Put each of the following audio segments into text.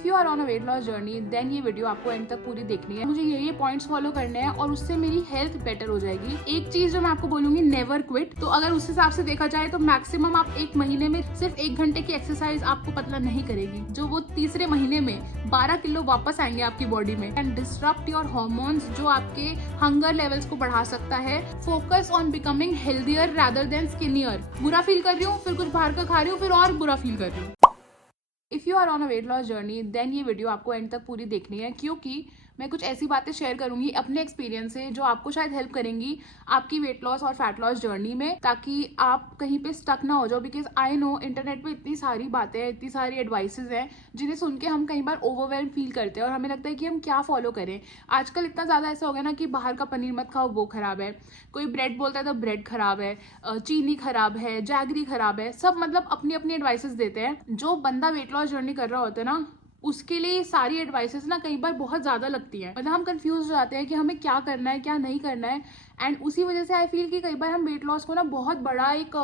If you are on a weight loss journey then ये video आपको end तक पूरी देखनी है। मुझे ये पॉइंट्स फॉलो करने हैं और उससे मेरी हेल्थ बेटर हो जाएगी। एक चीज जो मैं आपको बोलूंगी, नेवर क्विट। तो अगर उस हिसाब से देखा जाए तो मैक्सिमम आप एक महीने में सिर्फ 1 घंटे की एक्सरसाइज आपको पतला नहीं करेगी, जो वो तीसरे महीने में 12 किलो वापस आएंगे आपकी बॉडी में एंड डिस्टर्ब योर हार्मोन्स, जो आपके हंगर लेवल्स को बढ़ा सकता है। Focus on becoming healthier rather than skinnier. बुरा फील कर रही हूँ, फिर कुछ बाहर का खा रही हूँ, फिर और बुरा फील कर रही हूँ। If you are on a weight loss journey then ये वीडियो आपको एंड तक पूरी देखनी है, क्योंकि मैं कुछ ऐसी बातें शेयर करूंगी अपने एक्सपीरियंस से जो आपको शायद हेल्प करेंगी आपकी वेट लॉस और फैट लॉस जर्नी में, ताकि आप कहीं पे स्टक ना हो जाओ। बिकॉज आई नो इंटरनेट पे इतनी सारी बातें हैं, इतनी सारी एडवाइसेज हैं जिन्हें सुन के हम कई बार ओवरवेल्म फील करते हैं और हमें लगता है कि हम क्या फॉलो करें। आजकल इतना ज़्यादा ऐसा हो गया ना कि बाहर का पनीर मत खाओ, वो खराब है, कोई ब्रेड बोलता है तो ब्रेड खराब है, चीनी खराब है, जैगरी खराब है, सब मतलब अपनी अपनी एडवाइसेस देते हैं। जो बंदा वेट लॉस जर्नी कर रहा होता है ना, उसके लिए सारी एडवाइसेस ना कई बार बहुत ज़्यादा लगती हैं। मतलब हम कंफ्यूज हो जाते हैं कि हमें क्या करना है क्या नहीं करना है। एंड उसी वजह से आई फील कि कई बार हम वेट लॉस को ना बहुत बड़ा एक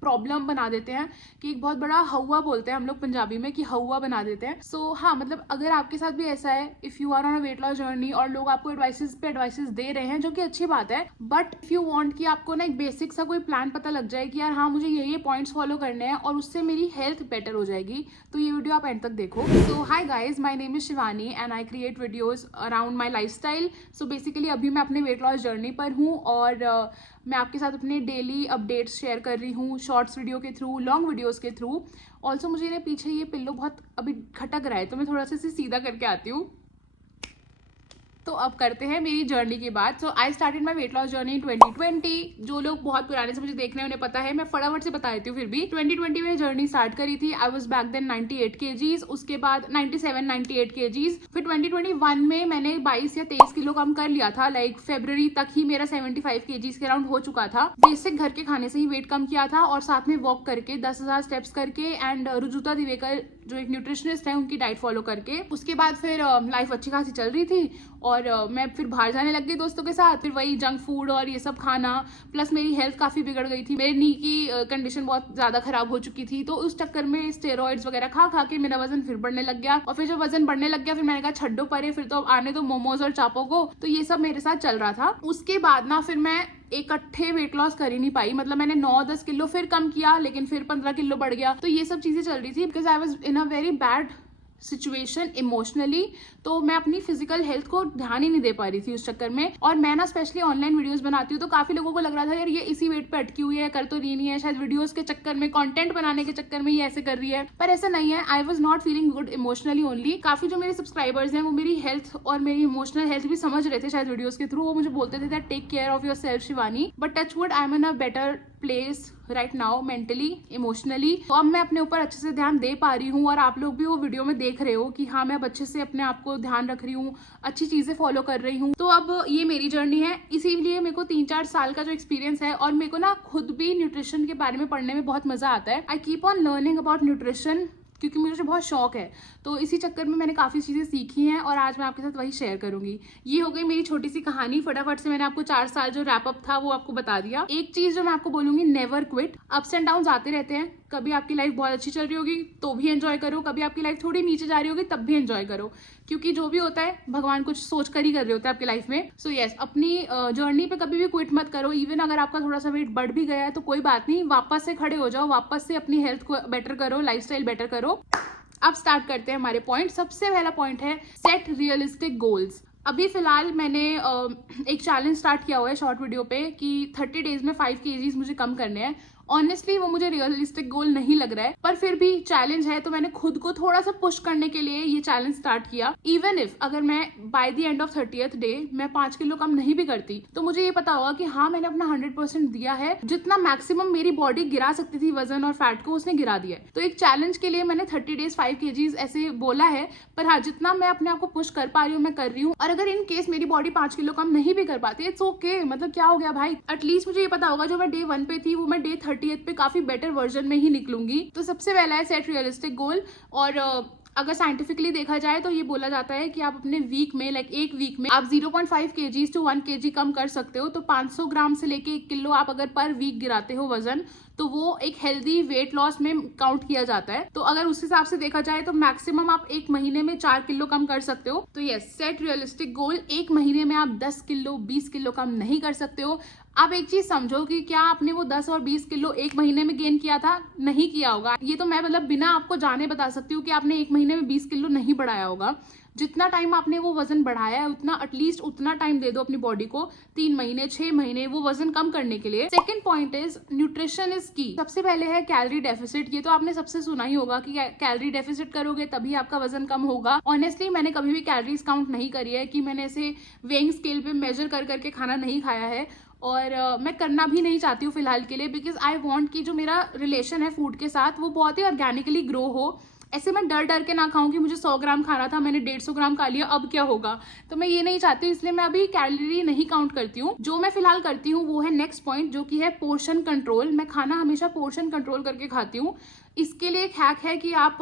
प्रॉब्लम बना देते हैं, कि एक बहुत बड़ा हवा बोलते हैं हम लोग पंजाबी में, कि हवा बना देते हैं। सो हाँ, मतलब अगर आपके साथ भी ऐसा है, if you are on a weight loss journey और लोग आपको एडवाइसेस पे एडवाइसेस दे रहे हैं, जो कि अच्छी बात है, बट इफ़ यू वांट कि आपको ना एक बेसिक सा कोई प्लान पता लग जाए कि यार हाँ मुझे ये पॉइंट्स फॉलो करने हैं और उससे मेरी हेल्थ बेटर हो जाएगी, तो ये वीडियो आप एंड तक देखो। So hi guys, my name is Shivani and I create videos around my lifestyle. So basically अभी मैं अपने वेट लॉस जर्नी पर हूँ और मैं आपके साथ अपने डेली अपडेट्स शेयर कर रही हूँ, शॉर्ट्स वीडियो के थ्रू, लॉन्ग वीडियोस के थ्रू। ऑल्सो मुझे ना पीछे ये पिल्लो बहुत अभी खटक रहा है, तो मैं थोड़ा सा इसे सीधा करके आती हूँ। तो अब करते हैं मेरी जर्नी की बात। So I started my weight loss journey 2020। जो लोग बहुत पुराने से मुझे देख रहे हैं उन्हें पता है, मैं फटाफट से बता देती हूँ। फिर भी 2020 में जर्नी स्टार्ट करी थी। I was back then 98 kgs, उसके बाद 97-98 kgs। फिर 2021 में मैंने 22 या 23 किलो कम कर लिया था। लाइक फरवरी तक ही मेरा 75 kgs के अराउंड हो चुका था। बेसिक घर के खाने से ही वेट कम किया था और साथ में वॉक करके 10,000 स्टेप्स करके एंड रुजुता दिवेकर जो एक न्यूट्रिशनिस्ट है उनकी डाइट फॉलो करके। उसके बाद फिर लाइफ अच्छी खासी चल रही थी और मैं फिर बाहर जाने लग गई दोस्तों के साथ। फिर वही जंक फूड और ये सब खाना, प्लस मेरी हेल्थ काफ़ी बिगड़ गई थी। मेरी नी की कंडीशन बहुत ज़्यादा खराब हो चुकी थी, तो उस चक्कर में स्टेरॉइड्स वगैरह खा खा के मेरा वजन फिर बढ़ने लग गया। और फिर जब वजन बढ़ने लग गया फिर मैंने कहा छड्डो परे, फिर तो आने दो मोमोज और चापों को। तो ये सब मेरे साथ चल रहा था। उसके बाद ना फिर मैं इकट्ठे वेट लॉस कर ही नहीं पाई। मतलब मैंने 9-10 किलो फिर कम किया, लेकिन फिर 15 किलो बढ़ गया। तो ये सब चीज़ें चल रही थी because I was in a very bad situation emotionally. तो मैं अपनी फिजिकल हेल्थ को ध्यान ही नहीं दे पा रही थी उस चक्कर में। और मैं ना स्पेशली ऑनलाइन वीडियोस बनाती हूँ, तो काफी लोगों को लग रहा था यार ये इसी वेट पे अटकी हुई है, कर तो रही नहीं है, शायद वीडियोस के चक्कर में, कंटेंट बनाने के चक्कर में ये ऐसे कर रही है। पर ऐसा नहीं है। I was not feeling good emotionally only. काफी जो मेरे सब्सक्राइबर्स हैं वो मेरी हेल्थ और मेरी इमोशनल हेल्थ भी समझ रहे थे शायद वीडियोस के थ्रू। वो मुझे बोलते थे that take care of your self Shivani. But touchwood I am in a better place right now mentally, emotionally. तो अब मैं अपने ऊपर अच्छे से ध्यान दे पा रही हूँ और आप लोग भी वो वीडियो में देख रहे हो कि हाँ मैं अब अच्छे से अपने आप को ध्यान रख रही हूँ, अच्छी चीजें फॉलो कर रही हूँ। तो अब ये मेरी जर्नी है। इसीलिए मेरे को 3-4 साल का जो एक्सपीरियंस है और मेरे को ना खुद भी न्यूट्रिशन के बारे में पढ़ने में बहुत मजा आता है। I keep on learning about nutrition, क्योंकि मुझे बहुत शौक है। तो इसी चक्कर में मैंने काफ़ी चीज़ें सीखी हैं और आज मैं आपके साथ वही शेयर करूंगी। ये हो गई मेरी छोटी सी कहानी। फटाफट से मैंने आपको 4 साल जो रैप अप था वो आपको बता दिया। एक चीज़ जो मैं आपको बोलूंगी, never quit. Ups and down आते रहते हैं। कभी आपकी लाइफ बहुत अच्छी चल रही होगी तो भी एंजॉय करो, कभी आपकी लाइफ थोड़ी नीचे जा रही होगी तब भी एंजॉय करो, क्योंकि जो भी होता है भगवान कुछ सोच कर ही कर रहे होते हैं आपकी लाइफ में। सो यस, अपनी जर्नी पे कभी भी क्विट मत करो। इवन अगर आपका थोड़ा सा वेट बढ़ भी गया है तो कोई बात नहीं, वापस से खड़े हो जाओ, वापस से अपनी हेल्थ को बेटर करो, लाइफस्टाइल बेटर करो। अब स्टार्ट करते हैं हमारे पॉइंट। सबसे पहला पॉइंट है सेट रियलिस्टिक गोल्स। अभी फिलहाल मैंने एक चैलेंज स्टार्ट किया हुआ है शॉर्ट वीडियो पे कि 30 डेज में 5 kgs मुझे कम करने हैं। ऑनेस्टली वो मुझे रियलिस्टिक गोल नहीं लग रहा है, पर फिर भी चैलेंज है तो मैंने खुद को थोड़ा सा पुश करने के लिए ये चैलेंज स्टार्ट किया। इवन इफ अगर मैं bye the end of 30th day मैं 5 किलो कम नहीं भी करती तो मुझे ये पता होगा कि हाँ मैंने अपना 100% दिया है। जितना मैक्सिमम मेरी बॉडी गिरा सकती थी वजन और फैट को, उसने गिरा दिया है। तो एक चैलेंज के लिए मैंने 30 डेज 5 kgs ऐसे बोला है। पर हाँ, जितना मैं अपने आप को पुश कर पा रही हूँ मैं कर रही हूँ। और अगर इन केस मेरी बॉडी 5 किलो कम नहीं भी कर पाती, इट्स ओके। मतलब क्या हो गया भाई, एटलीस्ट मुझे ये पता होगा जो मैं डे 1 पे थी वो मैं डे 30th पे काफी बेटर वर्जन में ही निकलूंगी। तो सबसे पहला है सेट रियलिस्टिक गोल। और अगर साइंटिफिकली देखा जाए तो ये बोला जाता है कि आप अपने वीक में, लाइक एक वीक में आप 0.5 kgs to 1 kg कम कर सकते हो। तो 500 ग्राम से लेके 1 किलो आप अगर पर वीक गिराते हो वजन, तो वो एक हेल्दी वेट लॉस में काउंट किया जाता है। तो अगर उस हिसाब से देखा जाए तो मैक्सिमम आप एक महीने में 4 किलो कम कर सकते हो। तो यस, सेट रियलिस्टिक गोल, एक महीने में आप 10 किलो 20 किलो कम नहीं कर सकते हो। आप एक चीज समझो कि क्या आपने वो 10 और 20 किलो एक महीने में गेन किया था? नहीं किया होगा। ये तो मैं मतलब बिना आपको जाने बता सकती हूँ कि आपने एक महीने में 20 किलो नहीं बढ़ाया होगा। जितना टाइम आपने वो वजन बढ़ाया है उतना एटलीस्ट उतना टाइम दे दो अपनी बॉडी को, 3 महीने 6 महीने वो वजन कम करने के लिए। Second point is nutrition is की। सबसे पहले है कैलोरी डेफिसिट। ये तो आपने सबसे सुना ही होगा कि कैलोरी डेफिसिट करोगे तभी आपका वजन कम होगा। ऑनेस्टली मैंने कभी भी कैलोरीज काउंट नहीं करी है, कि मैंने ऐसे वेइंग स्केल पे मेजर कर करके खाना नहीं खाया है, और मैं करना भी नहीं चाहती हूँ फिलहाल के लिए, बिकॉज आई वॉन्ट कि जो मेरा रिलेशन है फूड के साथ वो बहुत ही ऑर्गेनिकली ग्रो हो। ऐसे मैं डर डर के ना खाऊं कि मुझे 100 ग्राम खाना था, मैंने 150 ग्राम खा लिया, अब क्या होगा। तो मैं ये नहीं चाहती हूँ, इसलिए मैं अभी कैलोरी नहीं काउंट करती हूँ। जो मैं फिलहाल करती हूँ वो है नेक्स्ट पॉइंट, जो कि है पोर्शन कंट्रोल। मैं खाना हमेशा पोर्शन कंट्रोल करके खाती हूँ। इसके लिए एक हैक है कि आप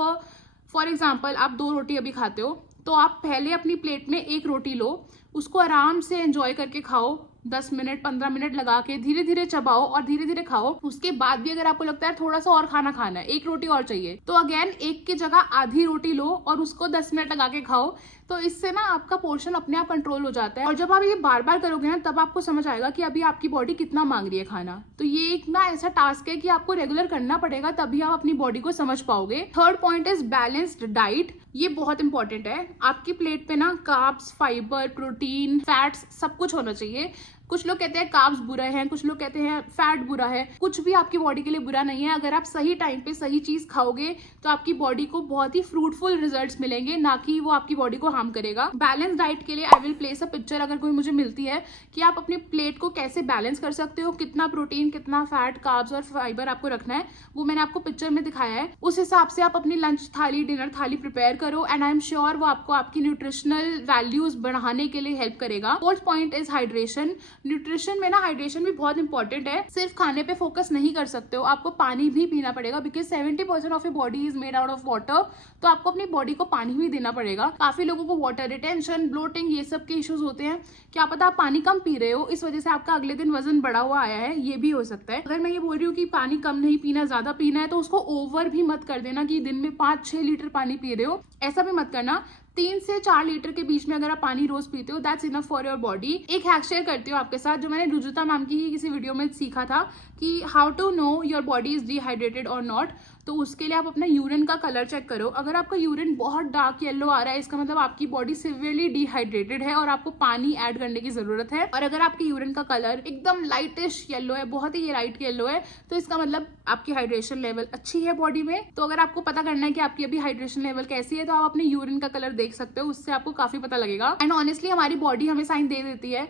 फॉर एग्जाम्पल आप 2 रोटी अभी खाते हो, तो आप पहले अपनी प्लेट में 1 रोटी लो, उसको आराम से एंजॉय करके खाओ, 10 मिनट 15 मिनट लगा के धीरे धीरे चबाओ और धीरे धीरे खाओ। उसके बाद भी अगर आपको लगता है थोड़ा सा और खाना खाना है, 1 रोटी और चाहिए, तो अगेन 1 की जगह आधी रोटी लो और उसको 10 मिनट लगा के खाओ। तो इससे ना आपका पोर्शन अपने आप कंट्रोल हो जाता है। और जब आप ये बार बार करोगे ना तब आपको समझ आएगा कि अभी आपकी बॉडी कितना मांग रही है खाना। तो ये एक ना ऐसा टास्क है कि आपको रेगुलर करना पड़ेगा, तभी आप अपनी बॉडी को समझ पाओगे। Third point is balanced diet. ये बहुत इंपॉर्टेंट है। आपकी प्लेट पे ना कार्ब्स, फाइबर, प्रोटीन, फैट्स सब कुछ होना चाहिए। कुछ लोग कहते हैं कार्ब्स बुरा है, कुछ लोग कहते हैं फैट बुरा है। कुछ भी आपकी बॉडी के लिए बुरा नहीं है। अगर आप सही टाइम पे सही चीज खाओगे तो आपकी बॉडी को बहुत ही फ्रूटफुल रिजल्ट्स मिलेंगे, ना कि वो आपकी बॉडी को हार्म करेगा। बैलेंस डाइट के लिए I will place a picture, अगर कोई मुझे मिलती है, कि आप अपनी प्लेट को कैसे बैलेंस कर सकते हो, कितना प्रोटीन, कितना फैट, कार्ब्स और फाइबर आपको रखना है, वो मैंने आपको पिक्चर में दिखाया है। उस हिसाब से आप अपनी लंच थाली, डिनर थाली प्रिपेयर करो, एंड आई एम श्योर वो आपको आपकी न्यूट्रिशनल वैल्यूज बढ़ाने के लिए हेल्प करेगा। Fourth point is hydration. Nutrition में ना हाइड्रेशन भी बहुत इंपॉर्टेंट है। सिर्फ खाने पे फोकस नहीं कर सकते हो, आपको पानी भी पीना पड़ेगा, because 70% of your body is made out of water. तो आपको अपनी बॉडी को पानी भी देना पड़ेगा। काफी लोगों को वाटर रिटेंशन, ब्लोटिंग, ये सब के इश्यूज होते हैं। क्या पता आप पानी कम पी रहे हो, इस वजह से आपका अगले दिन वजन बढ़ा हुआ आया है, ये भी हो सकता है। अगर मैं ये बोल रही हूँ कि पानी कम नहीं पीना, ज्यादा पीना है, तो उसको ओवर भी मत कर देना कि दिन में 5-6 लीटर पानी पी रहे हो, ऐसा भी मत करना। 3 से 4 लीटर के बीच में अगर आप पानी रोज पीते हो, that's enough for your body. एक हैक शेयर करती हूँ आपके साथ, जो मैंने रुजुता मैम की ही किसी वीडियो में सीखा था, कि how to know your body is dehydrated और नॉट। तो उसके लिए आप अपना यूरिन का कलर चेक करो। अगर आपका यूरिन बहुत डार्क येलो आ रहा है, इसका मतलब आपकी बॉडी सिवियरली डिहाइड्रेटेड है और आपको पानी ऐड करने की जरूरत है। और अगर आपके यूरिन का कलर एकदम लाइटिश येलो है, बहुत ही लाइट येलो है, तो इसका मतलब आपकी हाइड्रेशन लेवल अच्छी है बॉडी में। तो अगर आपको पता करना है कि आपकी अभी हाइड्रेशन लेवल कैसी है, तो आप अपने यूरिन का कलर देख सकते हो, उससे आपको काफी पता लगेगा। एंड ऑनेस्टली हमारी बॉडी हमें साइन दे देती है।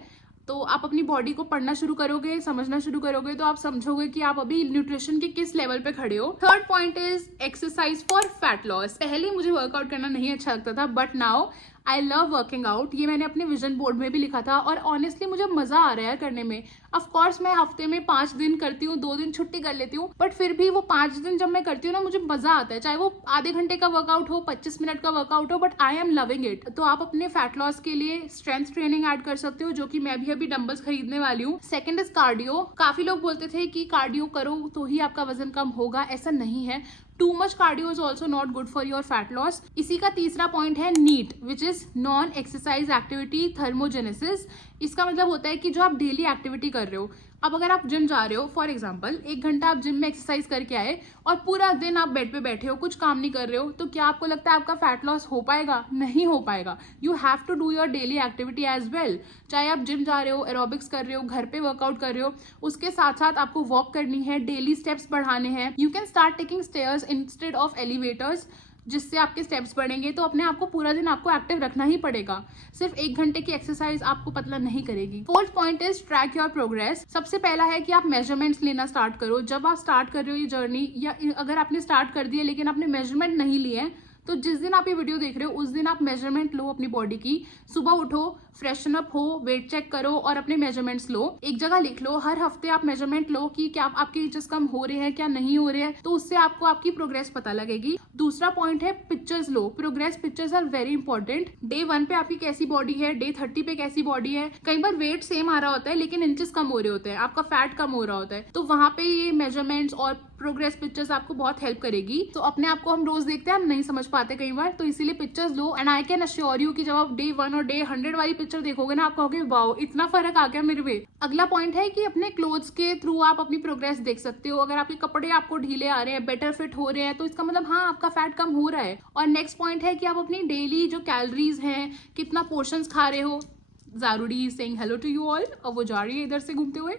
तो आप अपनी बॉडी को पढ़ना शुरू करोगे, समझना शुरू करोगे, तो आप समझोगे कि आप अभी न्यूट्रिशन के किस लेवल पे खड़े हो। Third point is exercise for fat loss. पहले मुझे वर्कआउट करना नहीं अच्छा लगता था, but now I love working out. ये मैंने अपने विजन बोर्ड में भी लिखा था, और ऑनेस्टली मुझे मजा आ रहा है करने में। ऑफकोर्स मैं हफ्ते में 5 दिन करती हूँ, 2 दिन छुट्टी कर लेती हूँ, बट फिर भी वो 5 दिन जब मैं करती हूँ ना, मुझे मजा आता है। चाहे वो आधे घंटे का वर्कआउट हो, 25 मिनट का वर्कआउट हो, but I am loving it. तो आप अपने फैट लॉस के लिए स्ट्रेंथ ट्रेनिंग ऐड कर सकते हो, जो कि मैं भी अभी डंबल्स खरीदने वाली हूँ। Second is cardio. काफी लोग बोलते थे कि कार्डियो करो तो ही आपका वजन कम होगा, ऐसा नहीं है। Too much cardio is also not good for your fat loss. इसी का तीसरा पॉइंट है NEAT, which is non exercise activity thermogenesis. इसका मतलब होता है कि जो आप डेली एक्टिविटी कर रहे हो, अब अगर आप जिम जा रहे हो, फॉर एग्जाम्पल 1 घंटा आप जिम में एक्सरसाइज करके आए और पूरा दिन आप बेड पे बैठे हो, कुछ काम नहीं कर रहे हो, तो क्या आपको लगता है आपका फैट लॉस हो पाएगा? नहीं हो पाएगा। You have to do your daily activity as well. चाहे आप जिम जा रहे हो, एरोबिक्स कर रहे हो, घर पे वर्कआउट कर रहे हो, उसके साथ साथ आपको वॉक करनी है, डेली स्टेप्स बढ़ाने हैं। You can start taking stairs instead of elevators, जिससे आपके स्टेप्स बढ़ेंगे। तो अपने आप को पूरा दिन आपको एक्टिव रखना ही पड़ेगा। सिर्फ 1 घंटे की एक्सरसाइज आपको पतला नहीं करेगी। Fourth point is track your progress. सबसे पहला है कि आप मेजरमेंट्स लेना स्टार्ट करो। जब आप स्टार्ट कर रहे हो ये जर्नी, या अगर आपने स्टार्ट कर दिया लेकिन आपने मेजरमेंट नहीं लिए, तो जिस दिन आप ये वीडियो देख रहे हो उस दिन आप मेजरमेंट लो अपनी बॉडी की, सुबह उठो, फ्रेशन अप हो, वेट चेक करो और अपने मेजरमेंट्स लो, एक जगह लिख लो, हर हफ्ते आप मेजरमेंट लो कि क्या आपके इंचेस कम हो रहे हैं क्या नहीं हो रहे हैं, तो उससे आपको आपकी प्रोग्रेस पता लगेगी। दूसरा पॉइंट है पिक्चर्स लो, progress pictures are very important. Day 1 पे आपकी कैसी बॉडी है, डे 30 पे कैसी बॉडी है, कई बार वेट सेम आ रहा होता है लेकिन इंचेस कम हो रहे होते हैं, आपका फैट कम हो रहा होता है, तो वहां पे ये मेजरमेंट्स और प्रोग्रेस पिक्चर्स आपको बहुत हेल्प करेगी। तो अपने आप को हम रोज देखते हैं, हम नहीं समझ पाते कई बार, तो इसीलिए pictures low. And I can assure you कि जब आप डे 1 और डे 100 वाली पिक्चर देखोगे ना, आप कहोगे वाओ इतना फर्क आ गया मेरे पे। अगला पॉइंट है कि अपने क्लोथ्स के थ्रू आप अपनी प्रोग्रेस देख सकते हो। अगर आपके कपड़े आपको ढीले आ रहे हैं, बेटर फिट हो रहे हैं, तो इसका मतलब हाँ आपका फैट कम हो रहा है। और नेक्स्ट पॉइंट है कि आप अपनी डेली जो कैलोरीज हैं, कितना पोर्शंस खा रहे हो। ज़ारूरी saying hello to you all, और वो जा रही है इधर से घूमते हुए,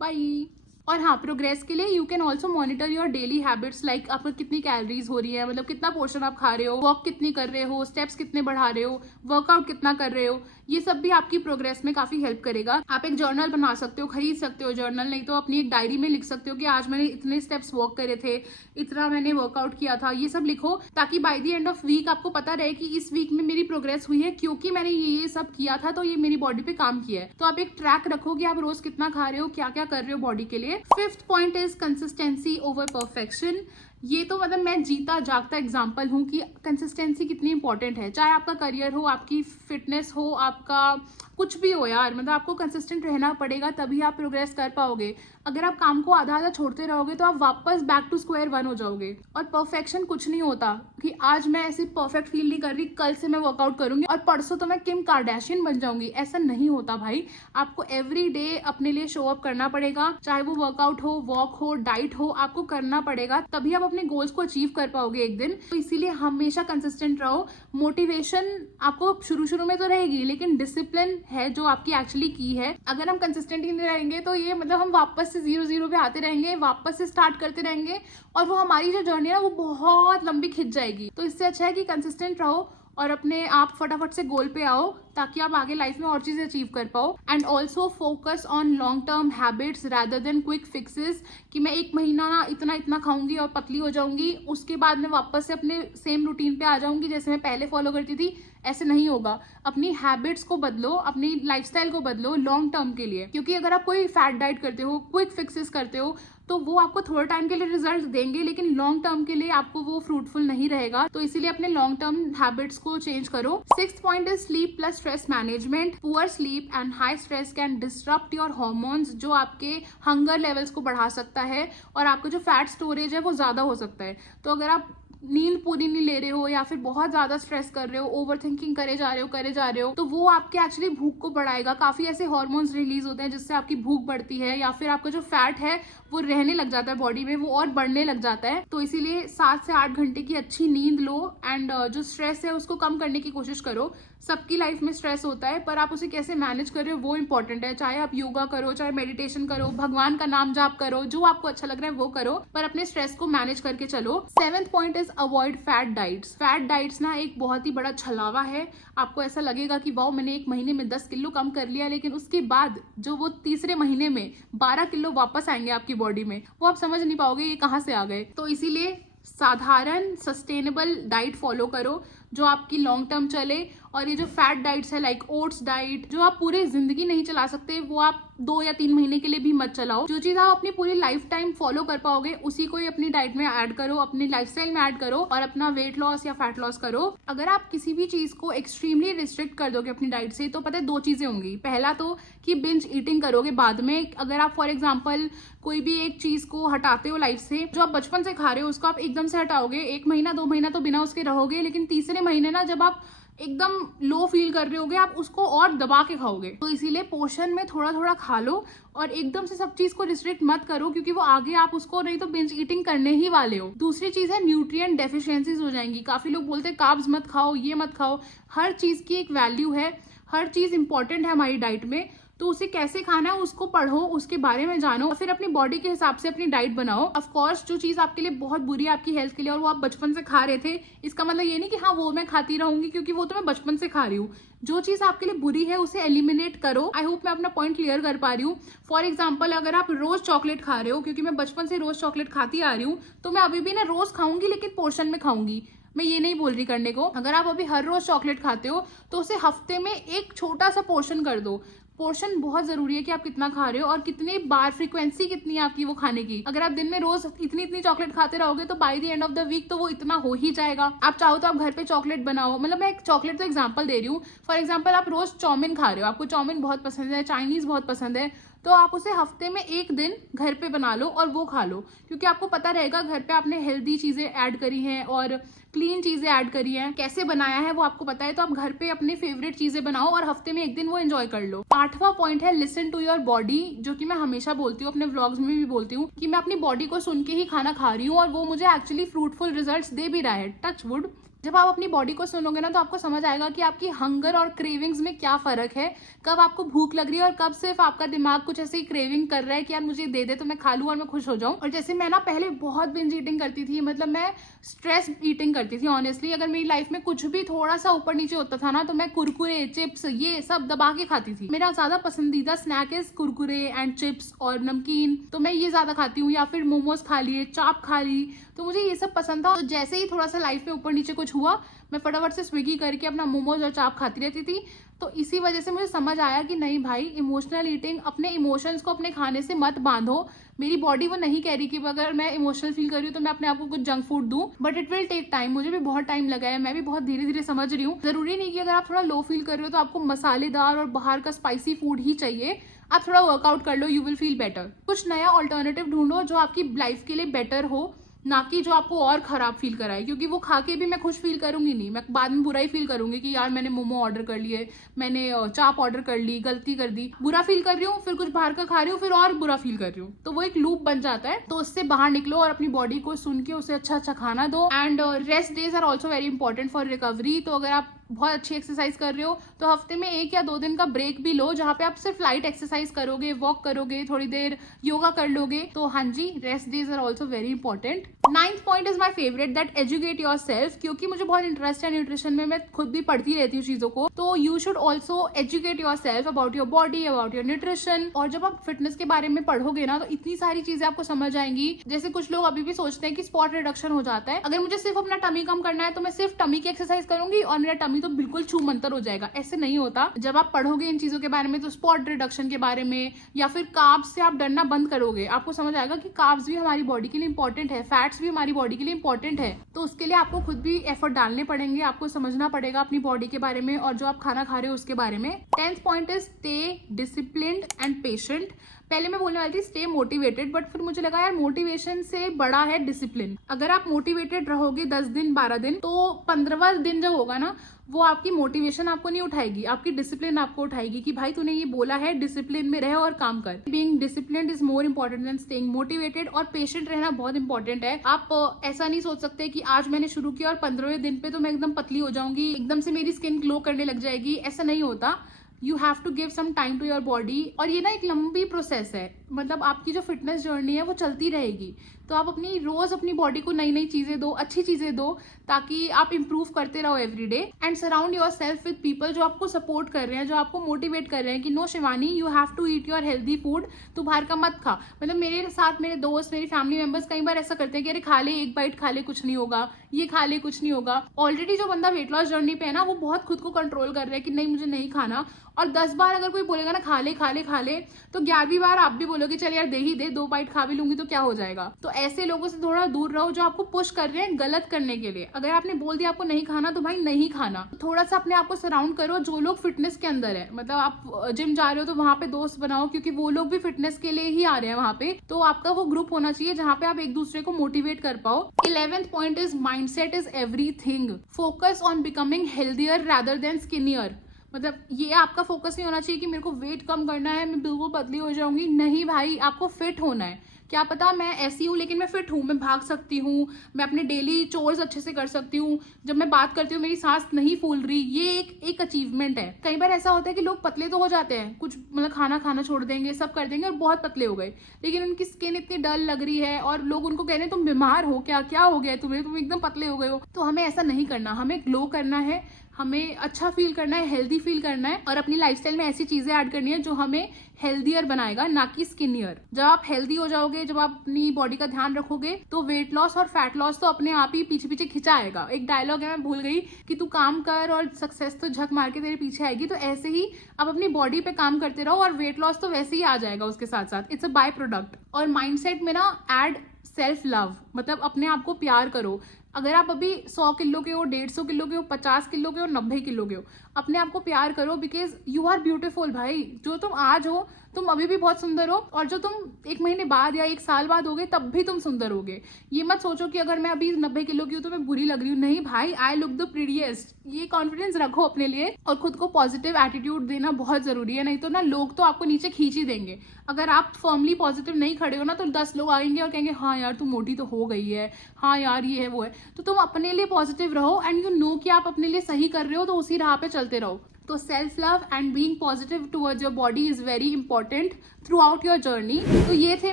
बाय। और हाँ, प्रोग्रेस के लिए you can also monitor your daily habits, like आपको कितनी कैलोरीज हो रही है, मतलब कितना पोर्शन आप खा रहे हो, वॉक कितनी कर रहे हो, स्टेप्स कितने बढ़ा रहे हो, वर्कआउट कितना कर रहे हो, ये सब भी आपकी प्रोग्रेस में काफी हेल्प करेगा। आप एक जर्नल बना सकते हो, खरीद सकते हो जर्नल, नहीं तो अपनी एक डायरी में लिख सकते हो कि आज मैंने इतने स्टेप्स वॉक करे थे, इतना मैंने वर्कआउट किया था, ये सब लिखो, ताकि by the end of week आपको पता रहे कि इस वीक में मेरी प्रोग्रेस हुई है क्योंकि मैंने ये सब किया था, तो ये मेरी बॉडी पे काम किया है। तो आप एक ट्रैक रखो कि आप रोज कितना खा रहे हो, क्या क्या कर रहे हो बॉडी के लिए। Fifth point is consistency over perfection. ये तो मतलब मैं जीता जागता एग्जाम्पल हूँ कि कंसिस्टेंसी कितनी इंपॉर्टेंट है। चाहे आपका करियर हो, आपकी फिटनेस हो, आपका कुछ भी हो यार, मतलब आपको कंसिस्टेंट रहना पड़ेगा, तभी आप प्रोग्रेस कर पाओगे। अगर आप काम को आधा आधा छोड़ते रहोगे तो आप वापस बैक टू स्क्वायर वन हो जाओगे। और परफेक्शन कुछ नहीं होता कि आज मैं ऐसे परफेक्ट फील नहीं कर रही, कल से मैं वर्कआउट करूंगी और परसों तो मैं किम कार्दाशियन बन जाऊंगी, ऐसा नहीं होता भाई। आपको एवरी डे अपने लिए शो अप करना पड़ेगा, चाहे वो वर्कआउट हो, वॉक हो, डाइट हो, आपको करना पड़ेगा, तभी आप अपने गोल्स को अचीव कर पाओगे एक दिन। तो इसीलिए हमेशा कंसिस्टेंट रहो। मोटिवेशन आपको शुरू में तो रहेगी, लेकिन डिसिप्लिन है जो आपकी एक्चुअली की है। अगर हम कंसिस्टेंट ही नहीं रहेंगे तो ये मतलब हम वापस से 0-0 पे आते रहेंगे, वापस से स्टार्ट करते रहेंगे, और वो हमारी जो जर्नी है वो बहुत लंबी खिंच जाएगी। तो इससे अच्छा है कि कंसिस्टेंट रहो और अपने आप फटाफट से गोल पे आओ, ताकि आप आगे लाइफ में और चीजें अचीव कर पाओ। And also focus on long term habits rather than quick fixes, कि मैं एक महीना ना इतना इतना खाऊंगी और पतली हो जाऊंगी, उसके बाद मैं वापस से अपने सेम रूटीन पे आ जाऊंगी जैसे मैं पहले फॉलो करती थी। ऐसे नहीं होगा। अपनी हैबिट्स को बदलो, अपनी लाइफस्टाइल को बदलो लॉन्ग टर्म के लिए, क्योंकि अगर आप कोई फैट डाइट करते हो, क्विक फिक्सेस करते हो, तो वो आपको थोड़े टाइम के लिए रिजल्ट देंगे, लेकिन लॉन्ग टर्म के लिए आपको वो फ्रूटफुल नहीं रहेगा। तो इसीलिए अपने लॉन्ग टर्म हैबिट्स को चेंज करो। Sixth point is sleep plus stress management. Poor sleep and high stress can disrupt your hormones, जो आपके हंगर लेवल्स को बढ़ा सकता है और आपका जो फैट स्टोरेज है वो ज्यादा हो सकता है। तो अगर आप नींद पूरी नहीं ले रहे हो या फिर बहुत ज्यादा स्ट्रेस कर रहे हो, ओवर थिंकिंग करे जा रहे हो, तो वो आपके एक्चुअली भूख को बढ़ाएगा। काफी ऐसे हार्मोन्स रिलीज होते हैं जिससे आपकी भूख बढ़ती है, या फिर आपका जो फैट है वो रहने लग जाता है बॉडी में, वो और बढ़ने लग जाता है। तो इसीलिए 7 से 8 घंटे की अच्छी नींद लो एंड जो स्ट्रेस है उसको कम करने की कोशिश करो। सबकी लाइफ में स्ट्रेस होता है, पर आप उसे कैसे मैनेज कर रहे हो वो इंपॉर्टेंट है। चाहे आप योगा करो, चाहे मेडिटेशन करो, भगवान का नाम जाप करो, जो आपको अच्छा लग रहा है वो करो, पर अपने स्ट्रेस को मैनेज करके चलो। 7th point is avoid fat diets. Fat diets ना एक बहुत ही बड़ा छलावा है। आपको ऐसा लगेगा कि वाओ मैंने एक महीने में 10 किलो कम कर लिया, लेकिन उसके बाद जो वो तीसरे महीने में 12 किलो वापस आएंगे आपकी बॉडी में, वो आप समझ नहीं पाओगे ये कहाँ से आ गए। तो इसीलिए साधारण सस्टेनेबल डाइट फॉलो करो जो आपकी लॉन्ग टर्म चले। और ये जो फैट डाइट्स है लाइक ओट्स डाइट, जो आप पूरे जिंदगी नहीं चला सकते, वो आप 2 या 3 महीने के लिए भी मत चलाओ। जो चीज आप अपनी पूरी लाइफ टाइम फॉलो कर पाओगे उसी को ही अपनी डाइट में ऐड करो, अपनी लाइफस्टाइल में ऐड करो और अपना वेट लॉस या फैट लॉस करो। अगर आप किसी भी चीज को एक्सट्रीमली रिस्ट्रिक्ट कर दोगे अपनी डाइट से, तो पता है 2 चीजें होंगी। पहला तो कि बिंज ईटिंग करोगे बाद में। अगर आप फॉर एग्जाम्पल कोई भी एक चीज को हटाते हो लाइफ से, जो आप बचपन से खा रहे हो उसको आप एकदम से हटाओगे, 1 महीना 2 महीना तो बिना उसके रहोगे, लेकिन तीसरे महीने ना जब आप एकदम लो फील कर रहे होगे, आप उसको और दबा के खाओगे। तो इसीलिए पोर्शन में थोड़ा थोड़ा खा लो और एकदम से सब चीज को रिस्ट्रिक्ट मत करो, क्योंकि वो आगे आप उसको नहीं तो बिंज ईटिंग करने ही वाले हो। दूसरी चीज है न्यूट्रिएंट डेफिशिएंसीज हो जाएंगी। काफी लोग बोलते हैं कार्ब्स मत खाओ, ये मत खाओ। हर चीज की एक वैल्यू है, हर चीज इंपॉर्टेंट है हमारी डाइट में, तो उसे कैसे खाना है उसको पढ़ो, उसके बारे में जानो और फिर अपनी बॉडी के हिसाब से अपनी डाइट बनाओ। ऑफ कोर्स जो चीज आपके लिए बहुत बुरी है आपकी हेल्थ के लिए और वो आप बचपन से खा रहे थे, इसका मतलब ये नहीं कि हाँ वो मैं खाती रहूंगी क्योंकि वो तो मैं बचपन से खा रही हूँ। जो चीज आपके लिए बुरी है उसे एलिमिनेट करो। आई होप मैं अपना पॉइंट क्लियर कर पा रही हूँ। फॉर एग्जाम्पल अगर आप रोज चॉकलेट खा रहे हो, क्योंकि मैं बचपन से रोज चॉकलेट खाती आ रही हूँ, तो मैं अभी भी ना रोज खाऊंगी लेकिन पोर्शन में खाऊंगी। मैं ये नहीं बोल रही करने को। अगर आप अभी हर रोज चॉकलेट खाते हो तो उसे हफ्ते में एक छोटा सा पोर्शन कर दो। पोर्शन बहुत जरूरी है कि आप कितना खा रहे हो और कितनी बार, फ्रीक्वेंसी कितनी है आपकी वो खाने की। अगर आप दिन में रोज इतनी इतनी चॉकलेट खाते रहोगे तो by the end of the week तो वो इतना हो ही जाएगा। आप चाहो तो आप घर पे चॉकलेट बनाओ, मतलब मैं एक चॉकलेट तो एग्जांपल दे रही हूँ। फॉर एग्जांपल आप रोज चाउमीन खा रहे हो, आपको चाउमीन बहुत पसंद है, चाइनीज बहुत पसंद है, तो आप उसे हफ्ते में एक दिन घर पे बना लो और वो खा लो, क्योंकि आपको पता रहेगा घर पे आपने हेल्दी चीजें ऐड करी हैं और क्लीन चीजें ऐड करी हैं, कैसे बनाया है वो आपको पता है। तो आप घर पे अपनी फेवरेट चीजें बनाओ और हफ्ते में एक दिन वो एंजॉय कर लो। 8वां पॉइंट है लिसन टू योर बॉडी, जो कि मैं हमेशा बोलती हूँ, अपने व्लॉग्स में भी बोलती हूँ कि मैं अपनी बॉडी को सुन के ही खाना खा रही हूँ और वो मुझे एक्चुअली फ्रूटफुल रिजल्ट्स दे भी रहा है, टच वुड। जब आप अपनी बॉडी को सुनोगे ना तो आपको समझ आएगा कि आपकी हंगर और क्रेविंग्स में क्या फर्क है, कब आपको भूख लग रही है और कब सिर्फ आपका दिमाग कुछ ऐसे ही क्रेविंग कर रहा है कि यार मुझे दे दे तो मैं खा लूं और मैं खुश हो जाऊं। और जैसे मैं ना पहले बहुत बिंज ईटिंग करती थी, मतलब मैं स्ट्रेस ईटिंग करती थी ऑनेस्टली। अगर मेरी लाइफ में कुछ भी थोड़ा सा ऊपर नीचे होता था ना तो मैं कुरकुरे, चिप्स, ये सब दबा के खाती थी। मेरा ज्यादा पसंदीदा snack is Kurkure and chips और नमकीन, तो मैं ये ज्यादा खाती हूँ। या फिर मोमोज खा लिए, चाप खा ली, तो मुझे ये सब पसंद था। तो जैसे ही थोड़ा सा लाइफ में ऊपर नीचे कुछ हुआ मैं फटाफट से स्विगी करके अपना मोमोज और चाप खाती रहती थी। तो इसी वजह से मुझे समझ आया कि नहीं भाई, इमोशनल ईटिंग, अपने इमोशंस को अपने खाने से मत बांधो। मेरी बॉडी वो नहीं कह रही कि अगर मैं इमोशनल फील कर रही हूँ तो मैं अपने आप को कुछ जंक फूड दूं, but it will take time. मुझे भी बहुत टाइम लगा है, मैं भी बहुत धीरे धीरे समझ रही हूँ। जरूरी नहीं कि अगर आप थोड़ा लो फील कर रहे हो तो आपको मसालेदार और बाहर का स्पाइसी फूड ही चाहिए। आप थोड़ा वर्कआउट कर लो, यू विल फील बेटर। कुछ नया ऑल्टरनेटिव ढूंढो जो आपकी लाइफ के लिए बेटर हो, ना कि जो आपको और खराब फील कराए, क्योंकि वो खा के भी मैं खुश फील करूंगी नहीं, मैं बाद में बुरा ही फील करूंगी कि यार मैंने मोमो ऑर्डर कर लिए, मैंने चाप ऑर्डर कर ली, गलती कर दी, बुरा फील कर रही हूँ, फिर कुछ बाहर का खा रही हूँ, फिर और बुरा फील कर रही हूँ। तो वो एक लूप बन जाता है। तो उससे बाहर निकलो और अपनी बॉडी को सुन के उसे अच्छा अच्छा खाना दो। And rest days are also very important for recovery. तो अगर आप बहुत अच्छी एक्सरसाइज कर रहे हो तो हफ्ते में 1 या 2 दिन का ब्रेक भी लो, जहाँ पे आप सिर्फ लाइट एक्सरसाइज करोगे, वॉक करोगे, थोड़ी देर योगा कर लोगे। तो हाँ जी, rest days are also very important. 9th point is my favourite, that educate yourself. क्योंकि मुझे बहुत इंटरेस्ट है न्यूट्रिशन में, मैं खुद भी पढ़ती रहती हूँ चीजों को। तो you should also educate your self about your body, about your nutrition. और जब आप फिटनेस के बारे में पढ़ोगे ना तो इतनी सारी चीजें आपको समझ आएंगी। जैसे कुछ लोग अभी भी सोचते हैं कि स्पॉट रिडक्शन हो जाता है, अगर मुझे सिर्फ अपना टमी कम करना है तो मैं सिर्फ टमी की एक्सरसाइज करूंगी और मेरा टमी तो बिल्कुल छू मंतर हो जाएगा। ऐसे नहीं होता। जब आप पढ़ोगे इन चीजों के बारे में तो स्पॉट रिडक्शन के बारे में, या फिर कार्ब्स से आप डरना बंद करोगे, आपको समझ आएगा कि कार्ब्स भी हमारी बॉडी के लिए इंपॉर्टेंट है, फैट्स भी हमारी बॉडी के लिए इंपॉर्टेंट है। तो उसके लिए आपको खुद भी एफर्ट डालने पड़ेंगे, आपको समझना पड़ेगा अपनी बॉडी के बारे में और जो आप खाना खा रहे हो उसके बारे में। 10th point is stay disciplined and patient. पहले मैं बोलने वाली थी स्टे मोटिवेटेड, बट फिर मुझे लगा यार मोटिवेशन से बड़ा है डिसिप्लिन। अगर आप मोटिवेटेड रहोगे 10 दिन 12 दिन, तो 15वां दिन जब होगा ना वो आपकी मोटिवेशन आपको नहीं उठाएगी, आपकी डिसिप्लिन आपको उठाएगी कि भाई तूने ये बोला है, डिसिप्लिन में रह और काम कर। Being disciplined is more important then staying motivated. और पेशेंट रहना बहुत इंपॉर्टेंट है। आप ऐसा नहीं सोच सकते कि आज मैंने शुरू किया और 15वें दिन पे तो मैं एकदम पतली हो जाऊंगी, एकदम से मेरी स्किन ग्लो करने लग जाएगी, ऐसा नहीं होता। You have to give some time to your body. और ये ना एक लंबी प्रोसेस है, मतलब आपकी जो फिटनेस जर्नी है वो चलती रहेगी। तो आप अपनी रोज अपनी बॉडी को नई नई चीजें दो, अच्छी चीजें दो, ताकि आप इंप्रूव करते रहो every day. And surround your self with people जो आपको सपोर्ट कर रहे हैं, जो आपको मोटिवेट कर रहे हैं कि no Shivani, you have to eat your healthy food, तू बाहर का मत खा। मतलब मेरे साथ मेरे दोस्त, मेरी फैमिली मेंबर्स कई बार ऐसा करते हैं कि अरे खा ले, एक बाइट खा ले, कुछ नहीं होगा, ये खा ले, कुछ नहीं होगा। ऑलरेडी जो बंदा वेट लॉस जर्नी पे है ना वो बहुत खुद को कंट्रोल कर रहा है कि नहीं मुझे नहीं खाना। और 10 बार अगर कोई बोलेगा ना खा ले खा ले खा ले, तो 11वीं बार आप भी बोलोगे चल यार दे ही दे, 2 बाइट खा भी लूंगी तो क्या हो जाएगा। तो ऐसे लोगों से थोड़ा दूर रहो जो आपको पुश कर रहे हैं गलत करने के लिए। अगर आपने बोल दिया आपको नहीं खाना तो भाई नहीं खाना। थोड़ा सा अपने आप को सराउंड करो जो लोग फिटनेस के अंदर है, मतलब आप जिम जा रहे हो तो वहां पे दोस्त बनाओ, क्योंकि वो लोग भी फिटनेस के लिए ही आ रहे हैं वहां पे। तो आपका वो ग्रुप होना चाहिए जहां पे आप एक दूसरे को मोटिवेट कर पाओ। 11th point is mindset is everything. Focus on becoming healthier rather than skinnier. मतलब ये आपका फोकस नहीं होना चाहिए कि मेरे को वेट कम करना है, मैं बिल्कुल पतली हो जाऊंगी। नहीं भाई, आपको फिट होना है। क्या पता मैं ऐसी हूँ लेकिन मैं फिट हूँ, मैं भाग सकती हूँ, मैं अपने डेली चोर्स अच्छे से कर सकती हूँ, जब मैं बात करती हूँ मेरी सांस नहीं फूल रही, ये एक अचीवमेंट है। कई बार ऐसा होता है कि लोग पतले तो हो जाते हैं, कुछ मतलब खाना छोड़ देंगे, सब कर देंगे और बहुत पतले हो गए, लेकिन उनकी स्किन इतनी डल लग रही है और लोग उनको कह रहे हैं तुम बीमार हो क्या, क्या हो गया तुम्हें, तुम एकदम पतले हो गए हो। तो हमें ऐसा नहीं करना, हमें ग्लो करना है, हमें अच्छा फील करना है, हेल्दी फील करना है और अपनी लाइफस्टाइल में ऐसी चीजें ऐड करनी है जो हमें हेल्दियर बनाएगा, ना कि स्किनियर। जब आप हेल्दी हो जाओगे, जब आप अपनी बॉडी का ध्यान रखोगे, तो वेट लॉस और फैट लॉस तो अपने आप ही पीछे पीछे खिंचा आएगा। एक डायलॉग है, मैं भूल गई, कि तू काम कर और सक्सेस तो झक मार के तेरे पीछे आएगी। तो ऐसे ही आप अपनी बॉडी पे काम करते रहो और वेट लॉस तो वैसे ही आ जाएगा उसके साथ साथ। It's a by product. और माइंडसेट में ना ऐड सेल्फ लव, मतलब अपने आप को प्यार करो। अगर आप अभी 100 किलो के हो, 150 किलो के हो, 50 किलो के हो, 90 किलो के हो, अपने आप को प्यार करो, बिकॉज यू आर ब्यूटीफुल भाई। जो तुम आज हो, तुम अभी भी बहुत सुंदर हो, और जो तुम 1 महीने बाद या 1 साल बाद होगे तब भी तुम सुंदर होगे। ये मत सोचो कि अगर मैं अभी 90 किलो की हूँ तो मैं बुरी लग रही हूँ। नहीं भाई, आई लुक द प्रीटीएस्ट। ये कॉन्फिडेंस रखो अपने लिए, और खुद को पॉजिटिव एटीट्यूड देना बहुत जरूरी है। नहीं तो ना लोग तो आपको नीचे खींच ही देंगे। अगर आप फर्मली पॉजिटिव नहीं खड़े हो ना, तो 10 लोग आएंगे और कहेंगे हाँ यार तू मोटी तो हो गई है, हाँ यार ये है वो है। तो तुम अपने लिए पॉजिटिव रहो, एंड यू नो कि आप अपने लिए सही कर रहे हो, तो उसी राह पे चलते रहो। तो self love and being positive towards your body is very important through out your journey. तो ये थे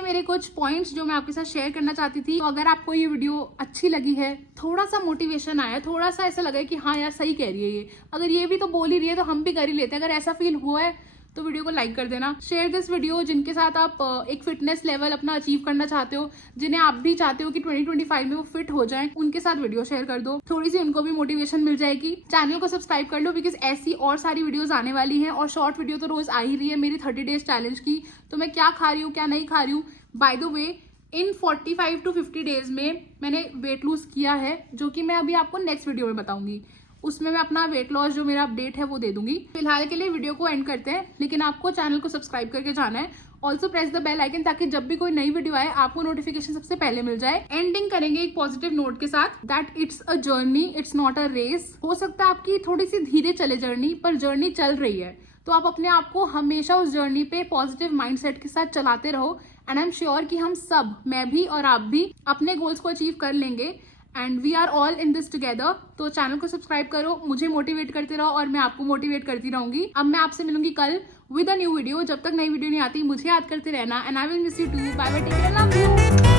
मेरे कुछ पॉइंट्स जो मैं आपके साथ शेयर करना चाहती थी। तो अगर आपको ये वीडियो अच्छी लगी है, थोड़ा सा मोटिवेशन आया, थोड़ा सा ऐसा लगा कि हाँ यार सही कह रही है ये, अगर ये भी तो बोल ही रही है तो हम भी कर ही लेते हैं, अगर ऐसा फील हुआ है तो वीडियो को लाइक कर देना। शेयर दिस वीडियो जिनके साथ आप एक फिटनेस लेवल अपना अचीव करना चाहते हो, जिन्हें आप भी चाहते हो कि 2025 में वो फिट हो जाएं, उनके साथ वीडियो शेयर कर दो। थोड़ी सी उनको भी मोटिवेशन मिल जाएगी। चैनल को सब्सक्राइब कर लो, बिकॉज ऐसी और सारी वीडियोस आने वाली हैं, और शॉर्ट वीडियो तो रोज आ ही रही है मेरी 30 डेज चैलेंज की। तो मैं क्या खा रही हूँ, क्या नहीं खा रही हूँ। By the way, in 45 to 50 days में मैंने वेट लूज किया है, जो कि मैं अभी आपको नेक्स्ट वीडियो में बताऊंगी। उसमें मैं अपना वेट लॉस जो मेरा अपडेट है वो दे दूंगी। फिलहाल के लिए वीडियो को एंड करते हैं, लेकिन आपको चैनल को सब्सक्राइब करके जाना है। Also press the bell icon, ताकि जब भी कोई नई वीडियो आए आपको नोटिफिकेशन सबसे पहले मिल जाए। एंडिंग करेंगे एक पॉजिटिव नोट के साथ, that it's a journey, it's not a race. हो सकता है आपकी थोड़ी सी धीरे चले जर्नी, पर जर्नी चल रही है। तो आप अपने आप को हमेशा उस जर्नी पे पॉजिटिव माइंडसेट के साथ चलाते रहो, एंड आई एम श्योर कि हम सब, मैं भी और आप भी, अपने गोल्स को अचीव कर लेंगे। And we are all in this together. तो चैनल को सब्सक्राइब करो, मुझे मोटिवेट करते रहो, और मैं आपको मोटिवेट करती रहूंगी। अब मैं आपसे मिलूंगी कल विद अ न्यू वीडियो। जब तक नई वीडियो नहीं आती मुझे याद करते रहना, and I will miss you too. Bye bye, take care, love you.